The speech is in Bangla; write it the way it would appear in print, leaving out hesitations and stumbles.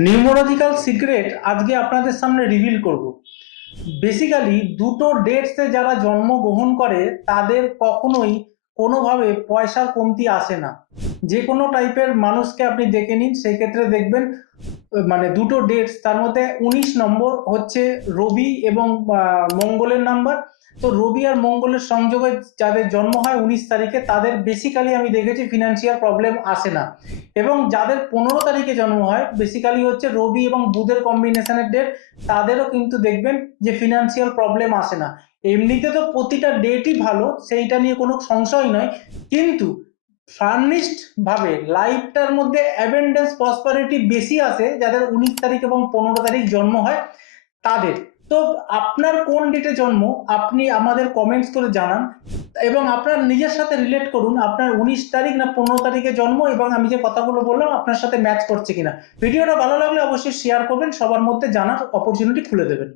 নিউমোলজিক্যাল সিক্রেট আজকে আপনাদের সামনে রিভিল করব। বেসিক্যালি দুটো ডেটসে যারা জন্মগ্রহণ করে তাদের কখনোই কোনোভাবে পয়সার কমতি আসে না। যে কোনো টাইপের মানুষকে আপনি দেখে নিন, সেই ক্ষেত্রে দেখবেন মানে দুটো ডেটস, তার মধ্যে 19 নম্বর হচ্ছে রবি এবং মঙ্গলের নাম্বার। তো রবি আর মঙ্গলের সংযোগে যাদের জন্ম হয় 19 তারিখে, তাদের বেসিক্যালি আমি দেখেছি ফিনান্সিয়াল প্রবলেম আসে না। এবং যাদের 15 তারিখে জন্ম হয়, বেসিক্যালি হচ্ছে রবি এবং বুধের কম্বিনেশনের ডেট, তাদেরও কিন্তু দেখবেন যে ফিনান্সিয়াল প্রবলেম আসে না। এমনিতে তো প্রতিটা ডেটই ভালো, সেইটা নিয়ে কোনো সংশয় নয়, কিন্তু ফার্নিশড ভাবে লাইফটার মধ্যে অ্যাবেন্ডেন্স প্রসপারিটি বেশি আসে যাদের 19 তারিখ এবং 15 তারিখ জন্ম হয় তাদের। তো আপনার কোন ডেটে জন্ম আপনি আমাদের কমেন্টস করে জানান, এবং আপনার নিজের সাথে রিলেট করুন আপনার 19 তারিখ না 15 তারিখে জন্ম, এবং আমি যে কথাগুলো বললাম আপনার সাথে ম্যাচ করছে কিনা। ভিডিওটা ভালো লাগলে অবশ্যই শেয়ার করবেন, সবার মধ্যে জানার অপরচুনিটি খুলে দেবেন।